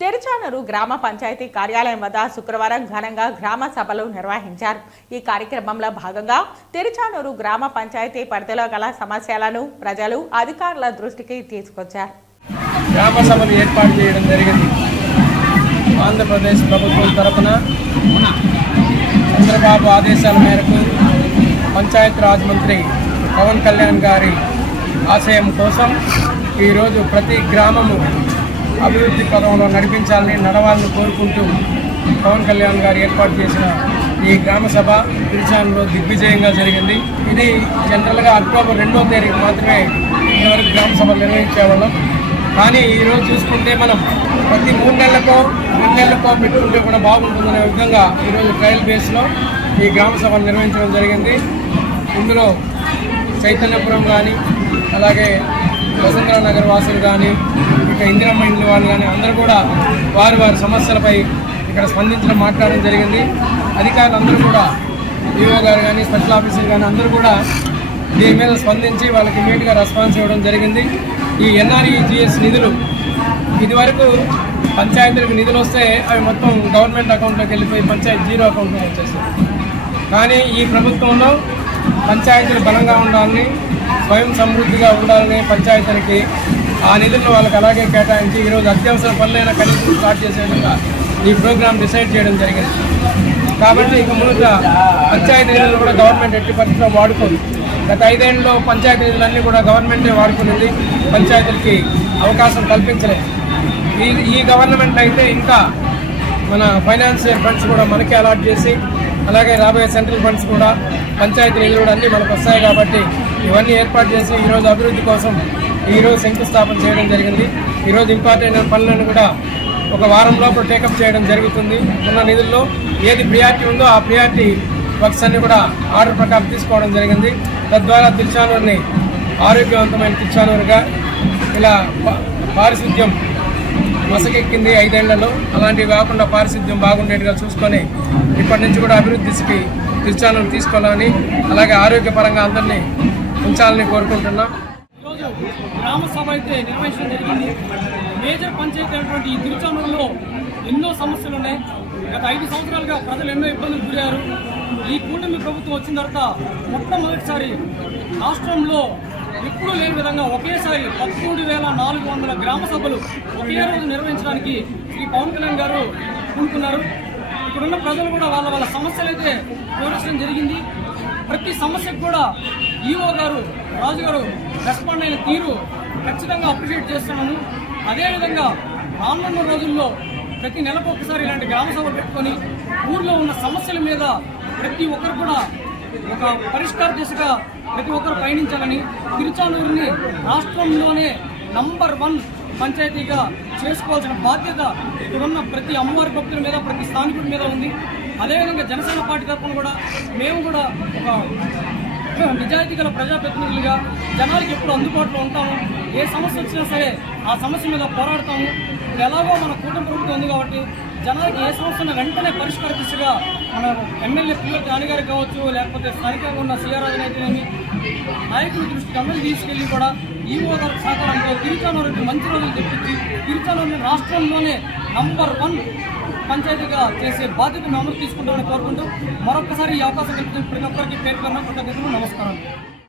తెరచానూరు గ్రామ పంచాయతీ కార్యాలయం వద్ద శుక్రవారం ఘనంగా గ్రామ సభలు నిర్వహించారు. ఈ కార్యక్రమంలో భాగంగా తెరచానూరు గ్రామ పంచాయతీ పరిధిలో గల సమస్యలను ప్రజలు అధికారుల దృష్టికి తీసుకొచ్చారు. గ్రామ సభలు ఏర్పాటు చేయడం జరిగింది. ఆంధ్రప్రదేశ్ ప్రభుత్వం తరఫున చంద్రబాబు ఆదేశాల మేరకు పంచాయతీరాజ్ మంత్రి పవన్ కళ్యాణ్ గారి ఆశయం కోసం ఈరోజు ప్రతి గ్రామము అభివృద్ధి పదంలో నడవాలని కోరుకుంటూ పవన్ కళ్యాణ్ గారు ఏర్పాటు చేసిన ఈ గ్రామ సభ తిరుచానూరులో దిగ్విజయంగా జరిగింది. ఇది జనరల్గా అక్టోబర్ 2వ తేదీకి మాత్రమే ఇంతవరకు గ్రామ సభలు నిర్వహించేవాళ్ళం. కానీ ఈరోజు చూసుకుంటే మనం ప్రతి 3 నెలలకో 2 నెలలకో పెట్టుకుంటే కూడా బాగుంటుందనే విధంగా ఈరోజు ట్రయల్ బేస్లో ఈ గ్రామ సభలు నిర్వహించడం జరిగింది. ఇందులో చైతన్యపురం కానీ, అలాగే వసుంధర నగర్ వాసులు కానీ, ఇక ఇందిరమ్మ ఇండ్ల వాళ్ళు కానీ అందరూ కూడా వారి సమస్యలపై ఇక్కడ స్పందించడం మాట్లాడడం జరిగింది. అధికారులు అందరూ కూడా ఈఓ గారు కానీ, స్పెషల్ ఆఫీసర్ కానీ అందరూ కూడా దీని మీద స్పందించి వాళ్ళకి ఇమీడియట్గా రెస్పాన్స్ ఇవ్వడం జరిగింది. ఈ ఎన్ఆర్ఈజీఎస్ నిధులు ఇదివరకు పంచాయతీలకు నిధులు వస్తే అవి మొత్తం గవర్నమెంట్ అకౌంట్లోకి వెళ్ళిపోయి పంచాయతీ జీరో అకౌంట్లో వచ్చేసాయి. కానీ ఈ ప్రభుత్వంలో పంచాయతీలు బలంగా ఉండాలని, స్వయం సమృద్ధిగా ఉండాలని పంచాయతీలకి ఆ నిధులను వాళ్ళకి అలాగే కేటాయించి ఈరోజు అత్యవసర పనులైన కనీసం స్టార్ట్ చేసే విధంగా ఈ ప్రోగ్రాం డిసైడ్ చేయడం జరిగింది. కాబట్టి ఇక ముందు పంచాయతీ నిధులు కూడా గవర్నమెంట్ ఎట్టి పరిస్థితిలో వాడుకోదు. గత 5 ఏళ్ళలో పంచాయతీ నిధులన్నీ కూడా గవర్నమెంటే వాడుకునేది, పంచాయతీలకి అవకాశం కల్పించలేదు. ఈ గవర్నమెంట్ అయితే ఇంకా మన ఫైనాన్షియల్ ఫండ్స్ కూడా మనకే అలాట్ చేసి, అలాగే రాబోయే సెంట్రల్ ఫండ్స్ కూడా పంచాయతీ నిధులు కూడా అన్నీ మనకు వస్తాయి. కాబట్టి ఇవన్నీ ఏర్పాటు చేసి ఈరోజు అభివృద్ధి కోసం ఈరోజు శంకుస్థాపన చేయడం జరిగింది. ఈరోజు ఇంపార్టెంట్ పనులను కూడా ఒక వారం లోపల టేకప్ చేయడం జరుగుతుంది. ఉన్న నిధుల్లో ఏది ప్రియారిటీ ఉందో ఆ ప్రియారిటీ వర్క్స్ అన్ని కూడా ఆర్డర్ ప్రకారం తీసుకోవడం జరిగింది. తద్వారా తిరుచానూరుని ఆరోగ్యవంతమైన తిరుచానూరుగా, ఇలా పారిశుద్ధ్యం మసకెక్కింది 5 ఏళ్లలో, అలాంటివి కాకుండా పారిశుద్ధ్యం బాగుండేట్టుగా చూసుకొని ఇప్పటి నుంచి కూడా అభివృద్ధికి తిరుచానూరు తీసుకోవాలని, అలాగే ఆరోగ్యపరంగా అందరినీ ఉంచాలని కోరుకుంటున్నాం. ఈరోజు గ్రామ సభ అయితే నిర్వహించడం జరిగింది. మేజర్ పంచాయతీ అయినటువంటి ఈ తిరుచానూరులో ఎన్నో సమస్యలు ఉన్నాయి. గత 5 సంవత్సరాలుగా ప్రజలు ఎన్నో ఇబ్బందులు గురయ్యారు. ఈ కూటమి ప్రభుత్వం వచ్చిన తర్వాత మొట్టమొదటిసారి రాష్ట్రంలో ఎప్పుడూ లేని విధంగా ఒకేసారి 13,400 గ్రామ సభలు ఒకే రోజు నిర్వహించడానికి శ్రీ పవన్ కళ్యాణ్ గారు పూనుకున్నారు. ఇక్కడున్న ప్రజలు కూడా వాళ్ళ సమస్యలు అయితే వివరించడం జరిగింది. ప్రతి సమస్యకు కూడా ఈఓ గారు, రాజు గారు రెస్పాండ్ అయిన తీరు ఖచ్చితంగా అప్రిషియేట్ చేస్తున్నాను. అదేవిధంగా రానున్న రోజుల్లో ప్రతి నెలకు ఒకసారి ఇలాంటి గ్రామ సభలు పెట్టుకొని ఊర్లో ఉన్న సమస్యల మీద ప్రతి ఒక్కరు కూడా ఒక పరిష్కార దిశగా ప్రతి ఒక్కరు పయనించాలని, తిరుచానూరుని రాష్ట్రంలోనే నంబర్ 1 పంచాయతీగా చేసుకోవాల్సిన బాధ్యత ఇక్కడున్న ప్రతి అమ్మవారి భక్తుల మీద, ప్రతి స్థానికుడి మీద ఉంది. అదేవిధంగా జనసేన పార్టీ తరఫున కూడా మేము కూడా ఒక నిజాయితీ గల ప్రజాప్రతినిధులుగా జనాలకి ఎప్పుడు అందుబాటులో ఉంటాము. ఏ సమస్య వచ్చినా సరే ఆ సమస్య మీద పోరాడతాము. ఇప్పుడు ఎలాగో మన కూటమి ప్రభుత్వం ఉంది కాబట్టి జనాలకి ఏ సమస్యను వెంటనే పరిష్కార దిశగా మన ఎమ్మెల్యే పిల్లల జాని గారికి కావచ్చు, లేకపోతే స్థానికంగా ఉన్న సిఆర్ అధినేతలని నాయకుల దృష్టికి అందరూ తీసుకెళ్లి కూడా ఈఓ గారి సహకారంతో తిరుచానూరుకి మంచి రోజులు తెప్పించి తిరుచానూరుని రాష్ట్రంలోనే నంబర్ 1 పంచాయతీగా చేసే బాధ్యతను అమలు తీసుకుంటామని కోరుకుంటూ మరొకసారి ఈ అవకాశం కల్పించిన ప్రతి ఒక్కరికి పేరు కృతజ్ఞతలు, నమస్కారం.